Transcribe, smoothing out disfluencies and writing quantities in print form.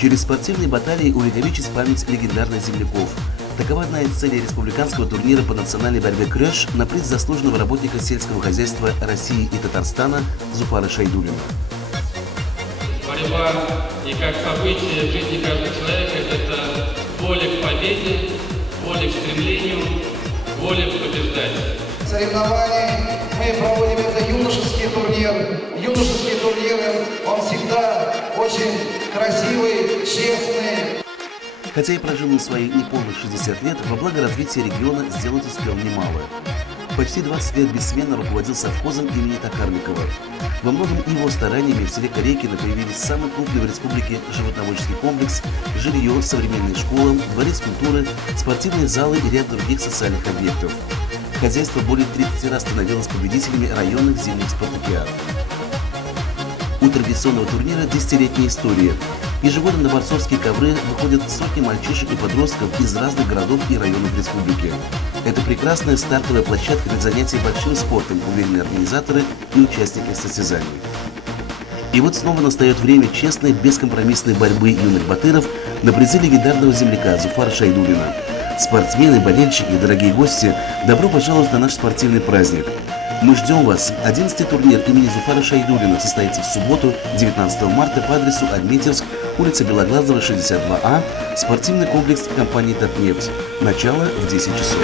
Через спортивные баталии увековечить память легендарных земляков. Такова одна из целей республиканского турнира по национальной борьбе «Креш» на приз заслуженного работника сельского хозяйства России и Татарстана Зуфара Шайдуллина. Борьба и как событие в жизни каждого человека – это воля к победе, воля к стремлению, воля побеждать. Соревнования мы проводим это юношеский турнир. Юношеские турниры, он всегда очень красивый, честный. Хотя и прожил на свои неполных 60 лет, во благо развития региона сделать успел немало. Почти 20 лет бессменно руководил совхозом имени Токарникова. Во многом его стараниями в селе Корейкино появились самый крупный в республике животноводческий комплекс, жилье, современная школа, дворец культуры, спортивные залы и ряд других социальных объектов. Хозяйство более 30 раз становилось победителями районных зимних спартакиад. У традиционного турнира 10-летняя история. Ежегодно на борцовские ковры выходят сотни мальчишек и подростков из разных городов и районов республики. Это прекрасная стартовая площадка для занятий большим спортом, уверены организаторы и участники состязаний. И вот снова настает время честной, бескомпромиссной борьбы юных батыров на призы легендарного земляка Зуфара Шайдуллина. Спортсмены, болельщики, дорогие гости, добро пожаловать на наш спортивный праздник. Мы ждем вас. 11-й турнир имени Зуфара Шайдуллина состоится в субботу, 19 марта по адресу Альметьевск, улица Белоглазова, 62А, спортивный комплекс компании «Татнефть». Начало в 10 часов.